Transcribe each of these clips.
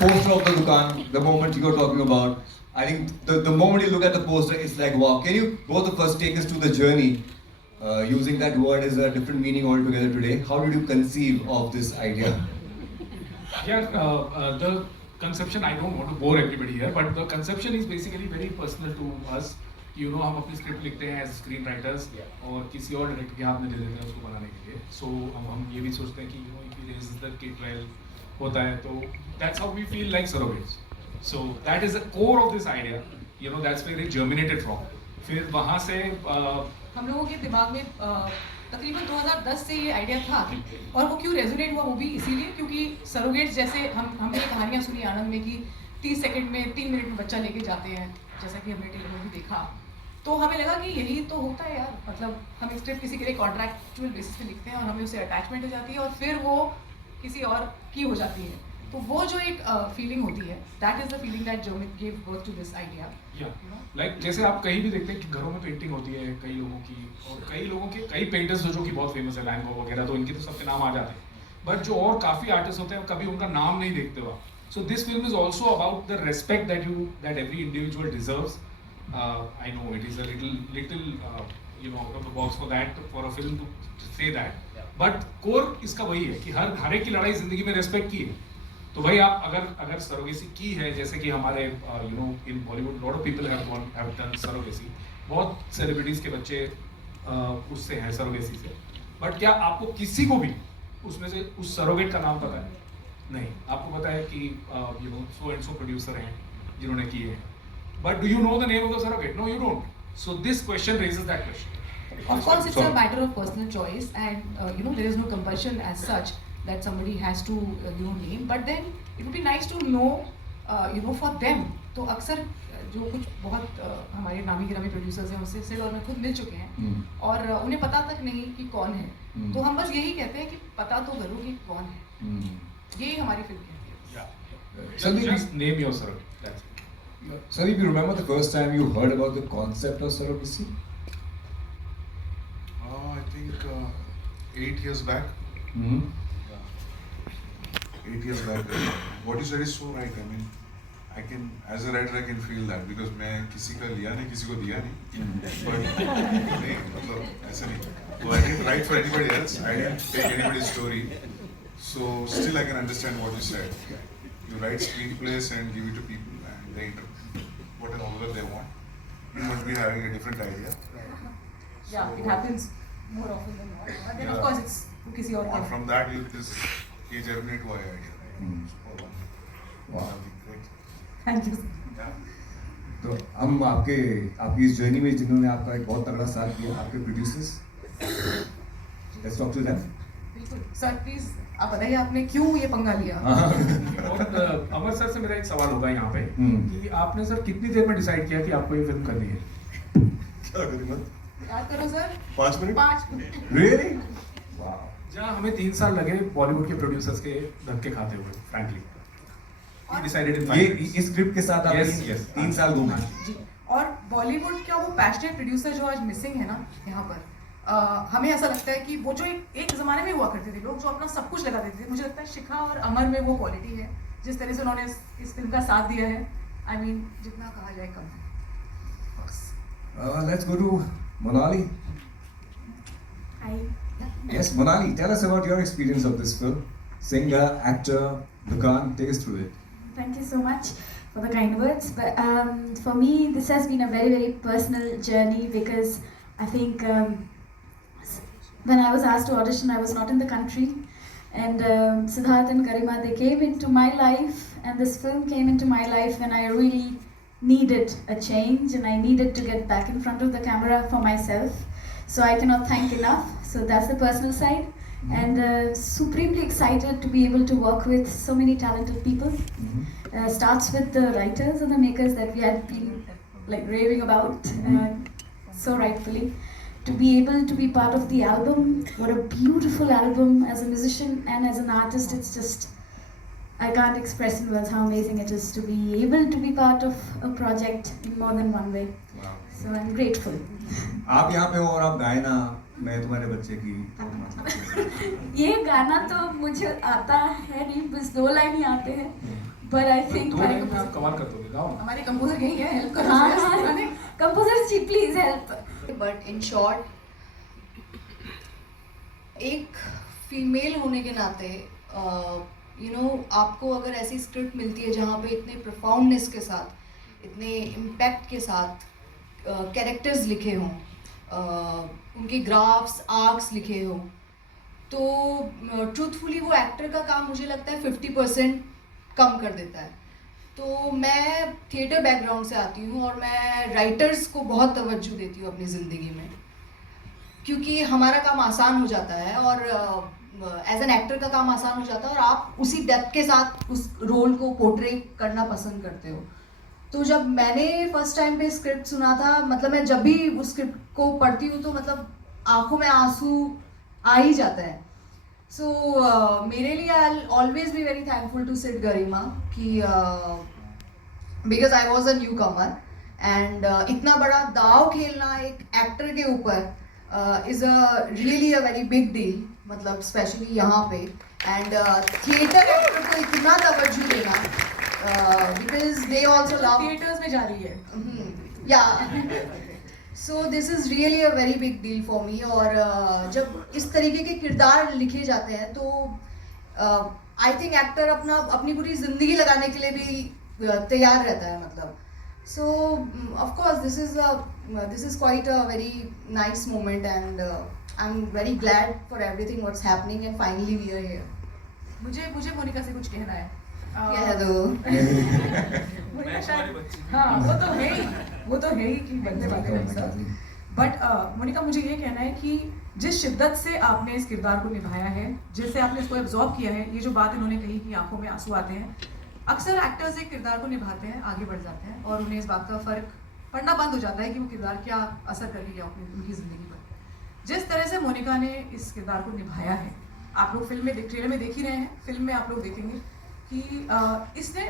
poster of the Dukaan, the moment you were talking about, I think the moment you look at the poster, it's like, wow. Can you both of us take us to the journey? Using that word is a different meaning altogether today. How did you conceive of this idea? Yeah, the conception, I don't want to bore everybody here, but the conception is basically very personal to us. You know, हम अपनी script लिखते हैं as screen writers और किसी और director के हाथ में दे देते हैं उसको बनाने के लिए. सो हम ये भी सोचते हैं कि you know if he raises the kid well होता है तो that's how we feel like surrogates. So that is the core of this idea. You know that's where it germinated from. फिर वहाँ से हम लोगों के दिमाग में तकरीबन 2010 से ये आइडिया था. और वो क्यों रेजोनेट हुआ वो भी इसीलिए क्योंकि सरोगेट्स जैसे हमने कहानियाँ सुनी आनंद में कि 30 सेकंड में 3 मिनट में बच्चा लेके जाते हैं, जैसा कि हमने टेलर में भी देखा. तो हमें लगा कि यही तो होता है यार. मतलब हम स्क्रिप्ट किसी के लिए कॉन्ट्रैक्चुअल बेसिस पे लिखते हैं और हमें उससे अटैचमेंट हो जाती है और फिर वो किसी और की हो जाती है. तो वो जो एक फीलिंग होती है, that is the feeling that जो give birth to this idea. Like जैसे आप कहीं भी देखते हैं कि घरों में पेंटिंग होती है कई लोगों की, और कई लोगों के कई पेंटर्स जो कि बहुत फेमस है, वैन गॉग वगैरह, तो इनके तो सबके नाम आ जाते हैं. बट जो और काफ़ी आर्टिस्ट होते हैं कभी उनका नाम नहीं देखते हो. So this film is also about the respect that every individual deserves. I know it is a little you know out of the box for a film to say that, but core इसका वही है कि हर एक की लड़ाई जिंदगी में respect की है. तो भाई आप अगर सरोगेसी की है, जैसे कि हमारे you know in Bollywood lot of people have done surrogacy. बहुत सेलिब्रिटीज के बच्चे उससे हैं सरोगेसी से. बट क्या आपको किसी को भी उसमें से उस सरोगेट का नाम पता है? नहीं. आपको पता है कि you no so and so producer हैं जिन्होंने किए हैं. But do you know the name of the surrogate? No, you don't. So this question raises that question. Of course, it's a matter of personal choice, and you know there is no compulsion as such that somebody has to you know name. But then it would be nice to know you know for them. तो अक्सर जो कुछ बहुत हमारे नामी गिरामी producers हैं उनसे सेट और मैं खुद मिल चुके हैं और उन्हें पता तक नहीं कि कौन है. तो हम बस यही कहते हैं कि पता तो करो कि कौन है. यही हमारी फिल्म कहती है. Just name your surrogate. That's it. Sandeep, you remember the first time you heard about the concept of surrogacy? I think 8 years back. Yeah. 8 years back. What you said is so right. I mean, I can, as a writer, I can feel that because मैं किसी का लिया नहीं, किसी को दिया नहीं. But नहीं, मतलब ऐसा नहीं. So I didn't write for anybody else. I didn't take anybody's story. So still I can understand what you said. You write screenplays and give it to people, and they interpret whatever they want. You must be having a different idea. Yeah, it happens more often than not. But then of course it's किसी और And का. from that ये germinate हुआ है idea. Wow. Great. Thank you. Yeah. तो हम आपकी इस जर्नी में जिन्होंने आपका एक बहुत तगड़ा साथ दिया, आपके producers, let's talk to them. बिल्कुल सर, प्लीज आप बताइए आपने क्यों ये पंगा लिया. और अमर सर से मेरा एक सवाल होता है यहाँ पे कि आपने सर कितनी देर में डिसाइड किया कि आपको ये फिल्म करनी है? क्या करूँगा? याद करो sir. 5 minute? 5 minute. Really? Wow. जहाँ हमें 3 साल लगे बॉलीवुड के प्रोड्यूसर्स के धक्के खाते हुए, फ्रैंकली. He decided in 5 ये minutes. इस स्क्रिप्ट के साथ Yes, आपने yes. 3 साल घूमा. जी. और बॉलीवुड का वो पैशनेट प्रोड्यूसर जो आज मिसिंग है ना यहाँ पर, हमें ऐसा लगता है कि वो जो एक ज़माने में हुआ करते थे लोग जो अपना सब कुछ लगा देते थे. मुझे लगता है शिखा और अमर में वो क्वालिटी है जिस तरह से उन्होंने इस फिल्म का साथ दिया है. आई मीन जितना कहा जाए कम है. Let's go to Monali. Hi. Yes, Monali, tell us about your experience of this film. Singer, actor, Dukaan, take us through it. Thank you so much for the kind words. But for me, this has been a very, very personal journey because I think when I was asked to audition, I was not in the country. And Siddharth and Garima, they came into my life, and this film came into my life when I really needed a change and I needed to get back in front of the camera for myself. So I cannot thank enough. So that's the personal side. And supremely excited to be able to work with so many talented people. Starts with the writers and the makers that we had been like raving about so rightfully. To be able to be part of the album, what a beautiful album. As a musician and as an artist, it's just, I can't express in words how amazing it is to be able to be part of a project in more than one way. Wow. So I'm grateful. आप यहाँ पे हो और आप गाए ना, मैं तुम्हारे बच्चे की तो मतलब. ये गाना तो मुझे आता है नहीं, बस 2 लाइन ही आते हैं. but I think 2 लाइन में आप कमाल कर दोगे, गाओ ना। हमारे कंपोजर यही है, हेल्प करो हाँ, सुरेश हाँ, ने। composer ji please help. But in short, एक फीमेल होने के नाते आपको अगर ऐसी स्क्रिप्ट मिलती है जहाँ पे इतने प्रोफाउंडनेस के साथ, इतने इम्पैक्ट के साथ कैरेक्टर्स लिखे हों, उनके ग्राफ्स आर्क्स लिखे हों, तो ट्रूथफुली वो एक्टर का काम मुझे लगता है 50% कम कर देता है। तो मैं थिएटर बैकग्राउंड से आती हूँ और मैं राइटर्स को बहुत तवज्जो देती हूँ अपनी ज़िंदगी में, क्योंकि हमारा काम आसान हो जाता है और एज एन एक्टर का काम आसान हो जाता है और आप उसी डेप्थ के साथ उस रोल को पोर्ट्रे करना पसंद करते हो। तो जब मैंने फर्स्ट टाइम पे स्क्रिप्ट सुना था, मतलब मैं जब भी उस स्क्रिप्ट को पढ़ती हूँ तो मतलब आंखों में आंसू आ ही जाता है। सो मेरे लिए I always be very thankful to Sid Garima कि because I was a newcomer and इतना बड़ा दाव खेलना एक एक्टर के ऊपर is a really a very big deal, मतलब स्पेशली यहाँ पे, एंड थिएटर एक्टर को इतना तवज्जो देना because they also love theatres में जा रही है। या so this is really a very big deal for me. और जब इस तरीके के किरदार लिखे जाते हैं तो आई थिंक एक्टर अपनी पूरी ज़िंदगी लगाने के लिए भी तैयार रहता है, मतलब। So of course this is quite a very nice moment and I am very glad for everything what's happening and finally we are here. मुझे मोनिका से कुछ कहना है। कह दो। मोनिका शायद, हाँ वो तो है ही कि बनने वाले हैं सब। बट मोनिका, मुझे ये कहना है कि जिस शिद्दत से आपने इस किरदार को निभाया है, जिससे आपने इसको एब्जॉर्ब किया है, ये जो बात इन्होंने कही कि आंखों में आंसू आते हैं, अक्सर एक्टर्स एक किरदार को निभाते हैं, आगे बढ़ जाते हैं और उन्हें इस बात का फ़र्क पड़ना बंद हो जाता है कि वो किरदार क्या असर करके गया उनकी ज़िंदगी पर। जिस तरह से मोनिका ने इस किरदार को निभाया है, आप लोग फिल्म में ट्रेलर में देख ही रहे हैं, फिल्म में आप लोग देखेंगे कि इसने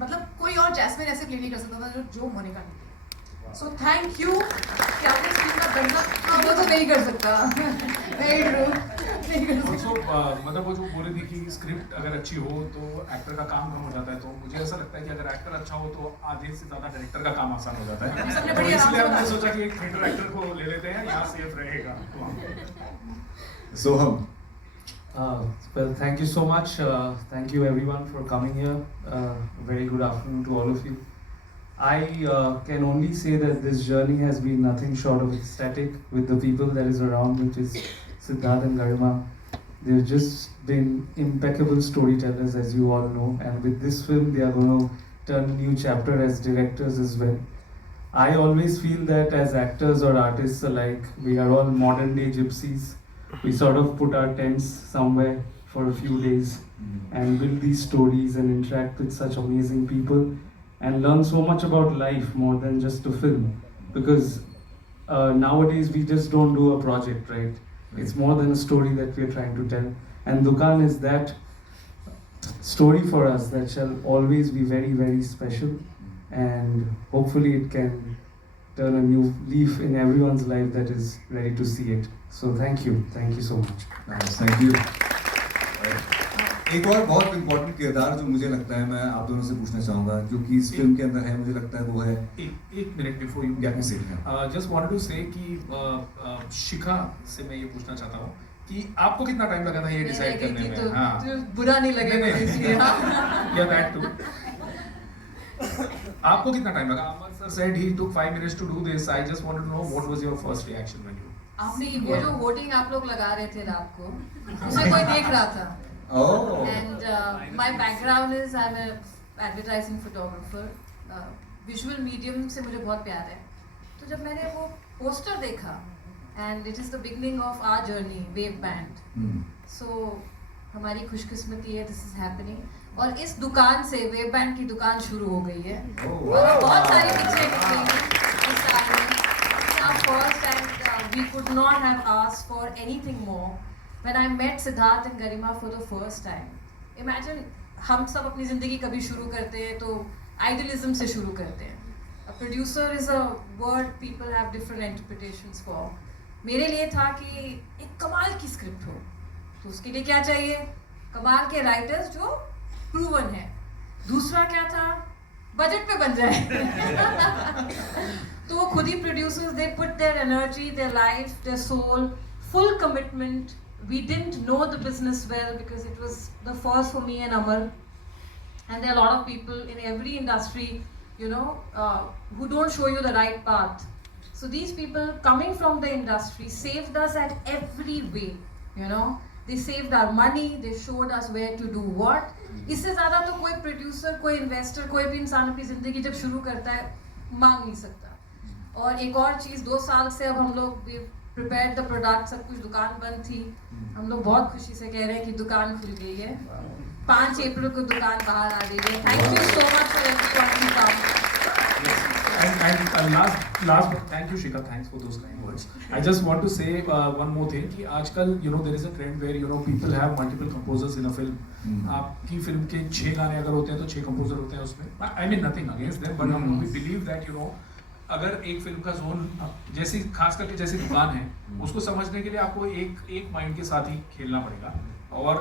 मतलब कोई और जैस्मिन ऐसे प्ले नहीं कर सकता था जो मोनिका ने किया। सो थैंक यू कि आपने इस फिल्म का दर्जा, वो तो नहीं कर सकता। Very true. Also, मतलब वो जो बोल रही थी कि स्क्रिप्ट अगर अच्छी हो तो एक्टर का काम कम हो जाता है, तो मुझे ऐसा लगता है कि अगर एक्टर अच्छा हो तो आधे से ज़्यादा डायरेक्टर का काम आसान हो जाता है। सबने तो बड़ी आराम इसलिए से हमने बता सोचा कि एक थिएटर एक्टर को ले लेते हैं, यहाँ सेफ रहेगा। Soham. Well, thank you so much. Thank you everyone for coming here. Very good afternoon to all of you. I can only say that this journey has been nothing short of ecstatic with the people that is around, which is Siddharth and Garima. They've just been impeccable storytellers, as you all know, and with this film they are going to turn a new chapter as directors as well. I always feel that as actors or artists alike, we are all modern day gypsies. We sort of put our tents somewhere for a few days and build these stories and interact with such amazing people and learn so much about life more than just a film. Because nowadays we just don't do a project, right? It's more than a story that we are trying to tell. And Dukaan is that story for us that shall always be very, very special. And hopefully it can turn a new leaf in everyone's life that is ready to see it. So thank you so much. Nice, thank you. एक और बहुत important किरदार जो मुझे लगता है मैं आप दोनों से पूछना चाहूँगा, जो कि इस फिल्म के अंदर है, मुझे लगता है वो है एक minute before you Yeah, please sit, just wanted to say कि शिखा से मैं ये पूछना चाहता हूँ कि आपको कितना टाइम लगा था ये डिसाइड करने में? हाँ, तो बुरा नहीं लगेगा इसलिए। या दैट टू। आपको कितना टाइम लगा? अमर sir said he took 5 minutes to do this. I just wanted to know what was your first reaction when you आपने वो जो वोटिंग आप लोग लगा रहे थे रात को, उसे कोई देख रहा था। Oh. And my background is I'm a advertising photographer. Visual medium से मुझे बहुत प्यार है। तो जब मैंने वो पोस्टर देखा, and it is the beginning of our journey, Wave Band. So हमारी खुशकिस्मती है, this is happening. और इस दुकान से वेव बैंड की दुकान शुरू हो गई है। और बहुत सारी पिक्चरें निकली हैं इस साल में। Of course, and we could not have asked for anything more. When I met Siddharth and Garima for the first time, imagine हम सब अपनी ज़िंदगी कभी शुरू करते हैं तो idealism से शुरू करते हैं. A producer is a word people have different interpretations for. मेरे लिए था कि एक कमाल की स्क्रिप्ट हो, तो उसके लिए क्या चाहिए? कमाल के राइटर्स जो प्रूवन है. दूसरा क्या था, बजट पे बन जाए। तो वो खुद ही producers, they put their energy, their life, their soul, full commitment. We didn't know the business well because it was the first for me and Amar. And there are a lot of people in every industry, you know, who don't show you the right path. So these people coming from the industry saved us at every way, you know. They saved our money, they showed us where to do what. इससे ज़्यादा तो कोई producer, कोई investor, कोई भी इंसान अपनी ज़िंदगी जब शुरू करता है मांग नहीं सकता. और एक और चीज़, 2 साल से अब हम लोग प्रिपेयर द प्रोडक्ट, सब कुछ, दुकान बंद थी, हम लोग बहुत खुशी से कह रहे हैं कि दुकान खुल गई है. 5 अप्रैल को दुकान बाहर आ गई है. Thank you so much for everyone to come. And last but thank you Shikha, thanks for those kind words. I just want to say one more thing कि आजकल you know there is a trend where you know people have multiple composers in a film. आपकी film के 6 गाने अगर होते हैं तो 6 composer होते हैं उसमें. I mean nothing against them, but we believe that you know अगर एक फिल्म का जोन जैसी, खास करके जैसी दुकान है, उसको समझने के लिए आपको एक माइंड के साथ ही खेलना पड़ेगा. और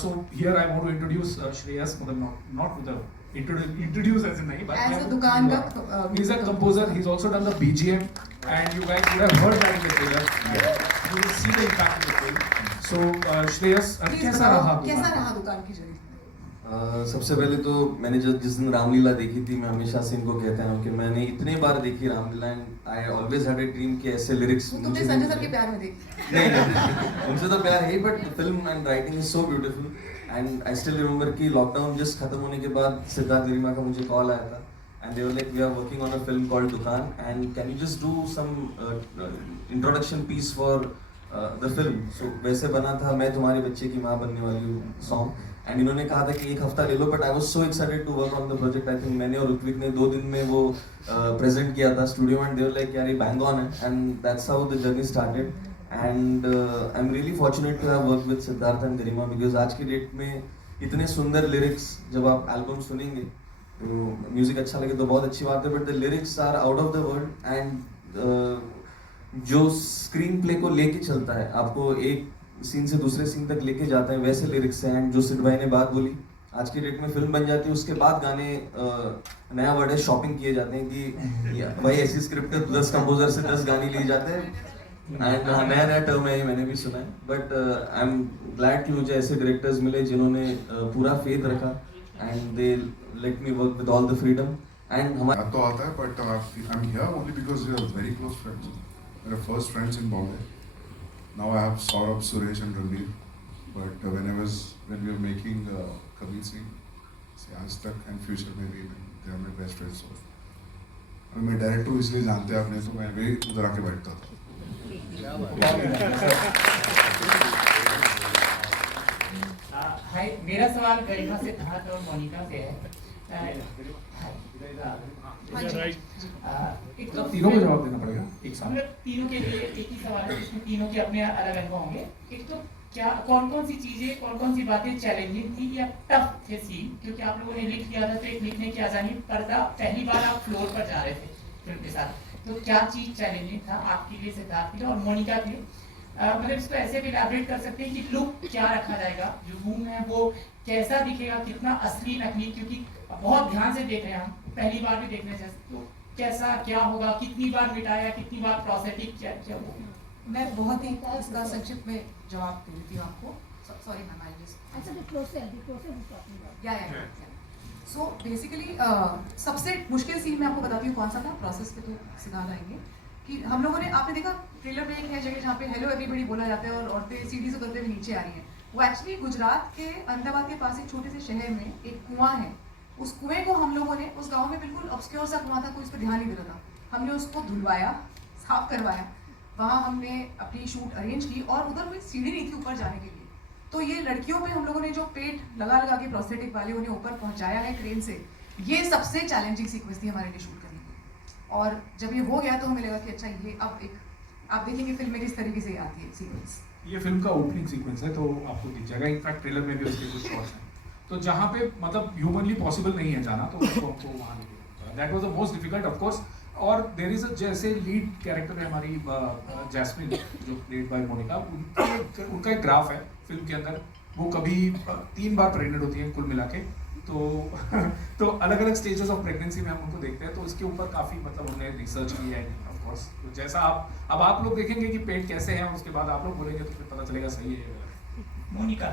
so here I want to introduce Shreyas, मतलब not with the introduce as in नहीं, but As a दुकान का he's a composer. He's also done the BGM, and you guys would have heard that in the trailer. You will see the impact in the film. So Shreyas, कैसा रहा दुकान की journey? सबसे पहले तो मैंने जिस दिन रामलीला देखी थी, मैं हमेशा से इनको कहता हूँ कि मैंने इतने बार देखी Ramlila, and I always had a dream कि ऐसे लिरिक्स तुमने संजय सर के प्यार में देखी? नहीं, उनसे तो प्यार है ही, but film and writing is so beautiful. And I still remember कि लॉकडाउन जस्ट खत्म होने के बाद सिद्धार्थ गरिमा का मुझे कॉल आया था, and they were like we are working on a film called Dukaan, and can you just do some introduction piece for the film. So वैसे बना था मैं तुम्हारे बच्चे की माँ बनने वाली हूँ सॉन्ग, एंड इन्होंने कहा था कि 1 हफ्ता ले लो, but I was so excited to work on the project. I think मैंने और ऋत्विक ने 2 दिन में वो प्रेजेंट किया था स्टूडियो में, एंड दे वर लाइक यार ये बैंग ऑन है, and that's how the journey started. And I am really fortunate to have work with Siddharth and Garima, because आज की डेट में इतने सुंदर लिरिक्स, जब आप एल्बम सुनेंगे तो म्यूजिक अच्छा लगे तो बहुत अच्छी बात है, but the lyrics are out of the world. And जो स्क्रीन प्ले को लेके चलता है, आपको एक सीन से दूसरे सीन तक लेके जाते हैं, वैसे लिरिक्स हैं. एंड जो सिद्ध भाई ने बात बोली, आज की डेट में फिल्म बन जाती है, उसके बाद गाने, नया वर्ड है शॉपिंग किए जाते हैं कि भाई ऐसी स्क्रिप्ट है 10 कंपोजर से 10 गाने लिए जाते हैं. एंड नया टर्म है, मैंने भी सुना है, बट आई एम ग्लैड कि मुझे ऐसे डायरेक्टर्स मिले जिन्होंने पूरा फेथ रखा, and they let me work with all the freedom. And हमारा तो आता है, but I am here only because we are very close friends. मेरे first friends in Bombay. Now I have Saurabh, Suresh and Ranveer, but when we were making Kabir Singh, say आज तक and future में भी they are my best friends. So और मैं director हूँ इसलिए जानते हैं आपने, तो मैं भी उधर आके बैठता था. हाय, मेरा सवाल गरिमा सिद्धार्थ और मोनिका से है. एक तो तीनों को जवाब देना पड़ेगा एक साथ. हम लोग तीनों के लिए एक ही सवाल है, जिसमें तीनों के अपने अलग अनुभव होंगे. एक तो क्या कौन-कौन सी चीजें, कौन-कौन सी बातें चैलेंजिंग थी या टफ थे सीन, क्योंकि आप लोगों ने लिख किया था, तो एक लिखने की आसानी, पर्दा पहली बार आप फ्लोर पर जा रहे थे फिल्म के साथ, तो क्या चीज चैलेंजिंग था आपके लिए, सिद्धार्थ के लिए और मोनिका के लिए? मतलब इसको ऐसे भी इलैबोरेट कर सकते हैं कि लुक क्या रखा जाएगा, जो रूम है वो कैसा दिखेगा, कितना असली नकली, क्योंकि बहुत ध्यान से देख रहे हैं हम, पहली बार भी देखने जैसे, तो कैसा क्या होगा, कितनी बार मिटाया, कितनी बार प्रोसेटिक, क्या क्या वो? मैं बहुत ही इसका संक्षिप्त में जवाब दे देती हूँ आपको. Sorry ma'am, I just so basically सबसे मुश्किल सीन मैं आपको बताती हूँ कौन सा था. प्रोसेस पे तो सिद्धार्थ आएंगे कि हम लोगों ने, आपने देखा ट्रेलर में एक है जगह जहाँ पे हेलो एवरीबॉडी बोला जाता है और औरतें सीढ़ी से उतरते हुए नीचे आ रही हैं. वो एक्चुअली गुजरात के अहमदाबाद के पास एक छोटे से शहर में एक कुआं है. उस कुएं को हम लोगों ने, उस गांव में बिल्कुल ऑब्सक्योर सा कुआं था, कोई उस पर ध्यान नहीं दे रहा था, हमने उसको धुलवाया, साफ करवाया, वहाँ हमने अपनी शूट अरेंज की, और उधर कोई सीढ़ी नहीं थी ऊपर जाने के लिए. तो ये लड़कियों पे हम लोगों ने जो पेट लगा लगा के प्रोस्थेटिक वाले उन्हें ऊपर पहुँचाया है क्रेन से, ये सबसे चैलेंजिंग सीक्वेंस थी हमारे लिए शूट करने की. और जब ये हो गया तो हमें लगा कि अच्छा ये अब एक, आप देखेंगे फिल्म में किस तरीके से आती है सीक्वेंस. ये फिल्म का ओपनिंग सीक्वेंस है, तो आपको दिख जाएगा. इनफैक्ट ट्रेलर में भी उसके कुछ शॉट्स हैं, तो जहाँ पे मतलब ह्यूमनली पॉसिबल नहीं है जाना, तो उसको हमको वहाँ लेके, that was the most difficult of course. और देयर इज अ, जैसे लीड कैरेक्टर है हमारी जैस्मिन, जो प्लेड बाय मोनिका, उनका एक ग्राफ है फिल्म के अंदर. वो कभी 3 बार प्रेग्नेंट होती है कुल मिला के, तो अलग अलग स्टेजेस ऑफ प्रेगनेंसी में हम उनको देखते हैं, तो इसके ऊपर काफ़ी मतलब हमने रिसर्च किया है ऑफ कोर्स। तो जैसा आप लोग देखेंगे कि पेट कैसे हैं, उसके बाद आप लोग बोलेंगे तो फिर पता चलेगा सही है या गलत। मोनिका,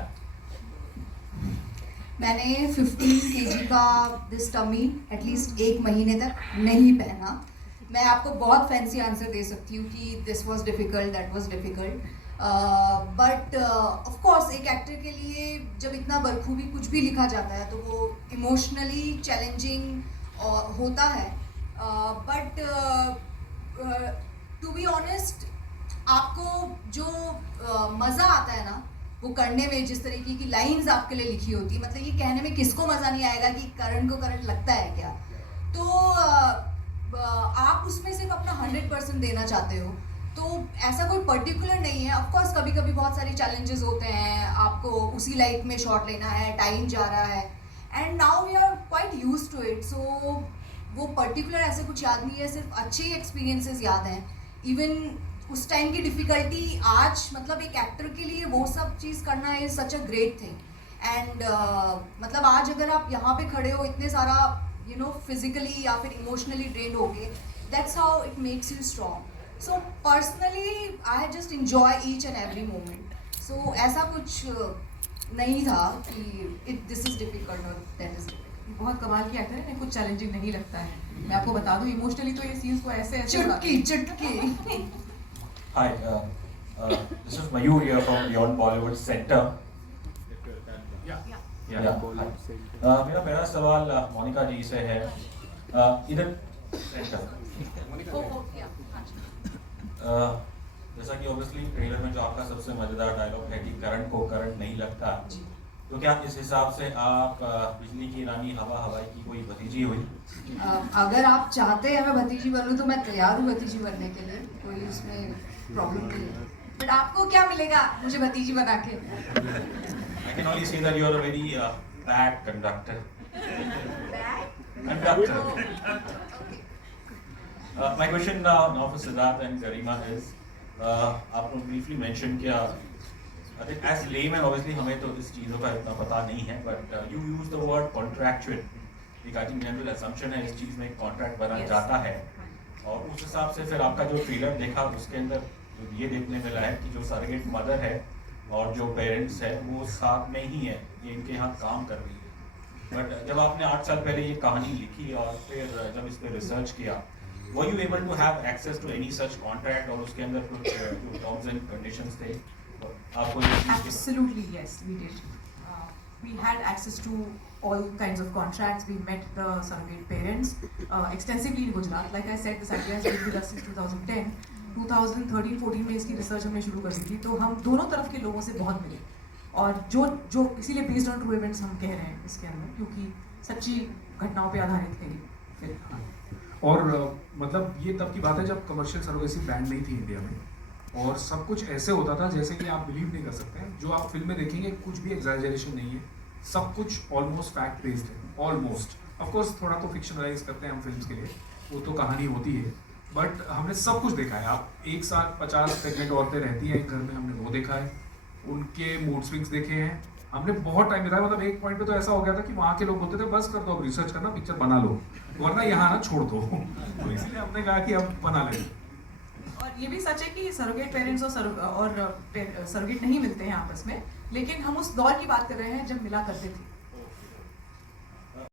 मैंने 15 kg का दिस टमी एटलीस्ट 1 महीने तक नहीं पहना। मैं आपको बहुत फैंसी आंसर दे सकती हूँ कि this was difficult, that was difficult, but of course एक एक्टर के लिए जब इतना बखूबी कुछ भी लिखा जाता है तो वो इमोशनली चैलेंजिंग होता है, बट टू बी ऑनेस्ट आपको जो मज़ा आता है ना वो करने में, जिस तरीके की लाइंस आपके लिए लिखी होती है, मतलब ये कहने में किसको मज़ा नहीं आएगा कि करण को करंट लगता है क्या, तो आप उसमें सिर्फ अपना 100% देना चाहते हो, तो ऐसा कोई पर्टिकुलर नहीं है। ऑफ कोर्स कभी कभी बहुत सारे चैलेंजेस होते हैं, आपको उसी लाइट में शॉट लेना है, टाइम जा रहा है, and now we are quite used to it, so वो पर्टिकुलर ऐसे कुछ याद नहीं है, सिर्फ अच्छे एक्सपीरियंसेस याद हैं। इवन उस टाइम की डिफ़िकल्टी आज, मतलब एक एक्टर के लिए वो सब चीज़ करना is such a great thing, and मतलब आज अगर आप यहाँ पे खड़े हो इतने सारा यू नो फिजिकली या फिर इमोशनली ड्रेन हो गए, that's how it makes you strong. So personally I just enjoy each and every moment, so ऐसा कुछ नहीं था कि दिस इज़ डिफिकल्ट और दैट इज़ डिफिकल्ट। बहुत कमाल की एक्टर है, इन्हें कुछ चैलेंजिंग नहीं लगता है। मैं आपको बता दूं इमोशनली तो ये सीन्स को ऐसे चुटकी चुटकी। Hi, this is Mayur here from Beyond Bollywood Center. Yeah. मेरा पहला सवाल मोनिका जी से है, इधर सेंटर। जैसा कि ऑब्वियसली ट्रेलर में जो आपका सबसे मजेदार डायलॉग है कि करंट को करंट नहीं लगता, तो क्या इस हिसाब से आप बिजली की रानी हवा हवाई की कोई भतीजी हुई? अगर आप चाहते हैं मैं भतीजी बनूं तो मैं तैयार हूँ भतीजी बनने के लिए, कोई उसमें प्रॉब्लम नहीं है, बट आपको क्या मिलेगा मुझे भतीजी बना के? I can only say that you are a very bad conductor. My question now for Siddharth and Garima is, आपने briefly mention किया, I think as layman obviously हमें तो इस चीज़ों का इतना पता नहीं है, but you use the word contractual. एक I think general assumption है इस चीज़ में कॉन्ट्रैक्ट बना जाता है, और उस हिसाब से फिर आपका जो ट्रेलर देखा उसके अंदर ये देखने मिला है कि जो सरोगेट मदर है और जो पेरेंट्स है वो साथ में ही है, ये इनके यहाँ काम कर रही है। बट जब आपने 8 साल पहले ये कहानी लिखी और फिर जब इस पर रिसर्च किया, were you able to have access to any such contract, और उसके अंदर कुछ जो टर्म्स एंड कंडीशंस थे आपको? Absolutely yes, we did. We had access to all kinds of contracts. We met the surrogate parents extensively in Gujarat. Like I said, this idea has been with us since 2010. 2013-14 में इसकी research हमने शुरू कर दी थी, तो हम दोनों तरफ के लोगों से बहुत मिले, और जो इसीलिए बेस्ड ऑन ट्रू इवेंट्स हम कह रहे हैं इसके अंदर, क्योंकि सच्ची घटनाओं पे आधारित थे फिर। और मतलब ये तब की बात है जब कमर्शियल सरोगेसी बैंड नहीं थी इंडिया में, और सब कुछ ऐसे होता था जैसे कि आप बिलीव नहीं कर सकते हैं। जो आप फिल्म में देखेंगे कुछ भी एग्जैजरेशन नहीं है, सब कुछ ऑलमोस्ट फैक्ट बेस्ड है, ऑलमोस्ट। ऑफ कोर्स थोड़ा तो फिक्शनलाइज करते हैं हम फिल्म्स के लिए, वो तो कहानी होती है, बट हमने सब कुछ देखा है। आप एक साथ 50 प्रेगनेंट औरतें रहती हैं एक घर में, हमने वो देखा है, उनके मूड स्विंग्स देखे हैं, हमने बहुत टाइम बिताया। मतलब एक पॉइंट पे तो ऐसा हो गया था कि वहाँ के लोग बोलते थे बस कर दो, अब रिसर्च करना, पिक्चर बना लो, वरना यहाँ ना छोड़ दो। तो इसलिए हमने कहा कि अब बना लें। और ये भी सच है कि सरोगेट पेरेंट्स और सरोगेट नहीं मिलते हैं आपस में, लेकिन हम उस दौर की बात कर रहे हैं जब मिला करते थे।